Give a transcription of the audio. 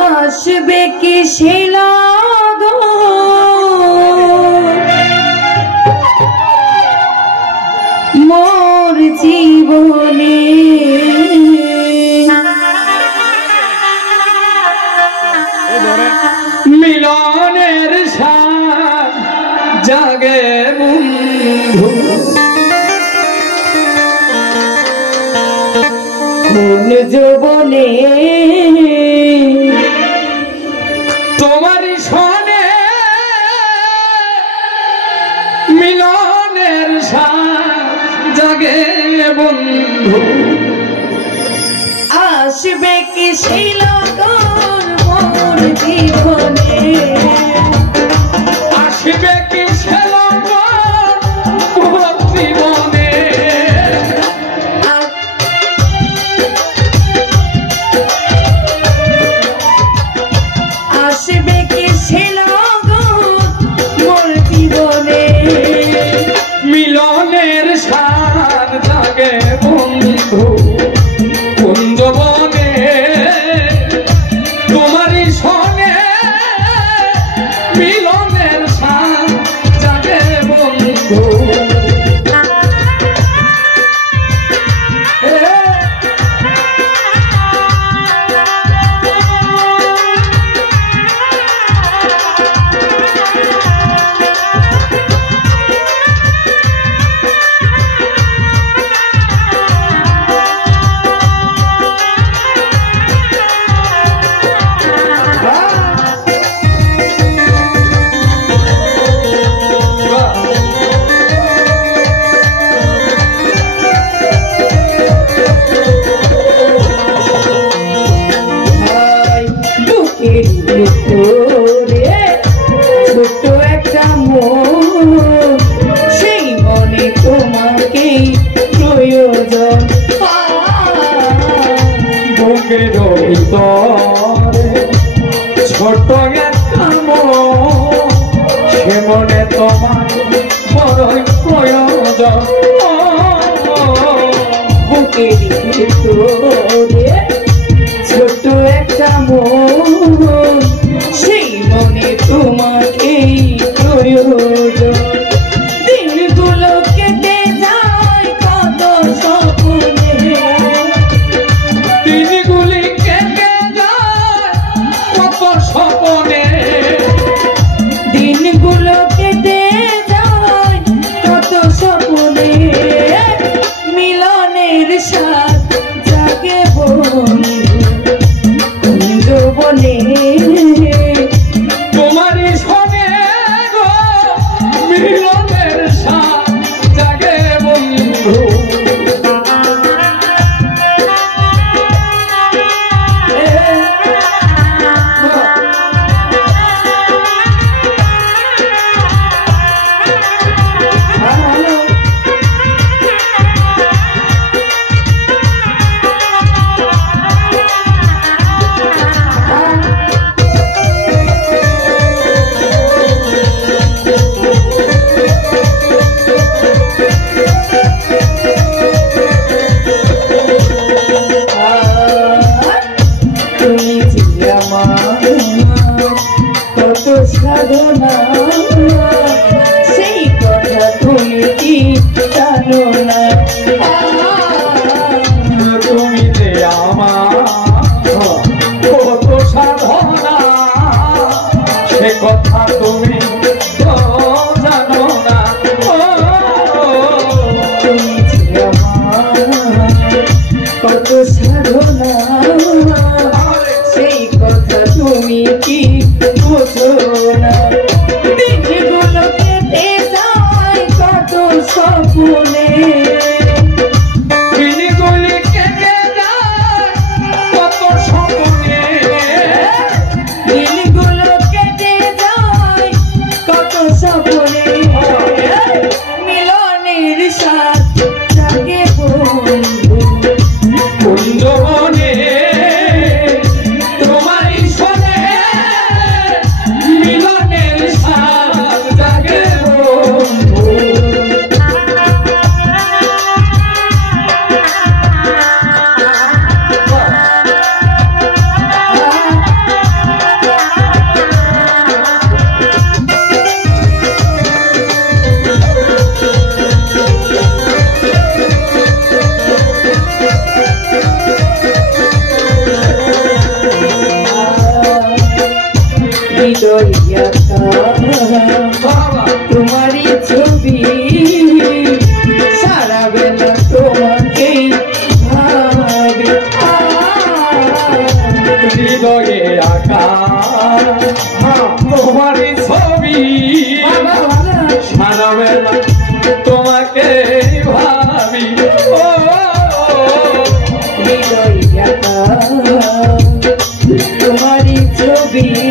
আসবে কি সে লগন মোর জীবনে মিলনের সাথ জাগে বন্ধু কোন যৌবনে তোমার সনে মিলনের সাথ জাগে বন্ধু আসবে কি সেই লগন মোর জীবনে আসবে কি সে লগন মোর জীবনে আসবে কি সে লগন মোর জীবনে মিলনের সাথ জাগে বন্ধু কুঞ্জবনে তোমারই সনে মিলনের সাথ জাগে বন্ধু ছোট্ট একটা মন সেই মনে তোমাকেই প্রয়োজন বুকের ভিতরে ছোট একটা মন সে মনে তোমার বড়ই প্রয়োজন বুকের ভিতরে ছোট্ট একটা মন সেই মনে তোমাকেই প্রয়োজন দিনগুলো কেটে যায় কত স্বপ্নে দিনগুলি কেটে যায় কত স্বপ্নে দিনগুলো কেটে যায় কত স্বপ্নে মিলনের সাথ জাগে বনে তোমারই সনে গো মিলনের সাথ জাগে বন্ধু তুমি ছিলে আমার কত সাধনা সেই কথা তুমি কি জানো না তুমি যে আমার কত সাধনা সে কথা তুমি তো জানো না তুমি ছিলে আমার কত সাধনা সেই কথা তুমি কি বোঝো না দিনগুলো কেটে যায় কত স্বপ্নে দিনগুলি কেটে যায় কত স্বপ্নে দিনগুলো কেটে যায় হৃদয়ে আঁকা তোমারই ছবি সারা বেলা তোমাকে ভাবি ও হৃদয়ে আঁকা তোমারই ছবি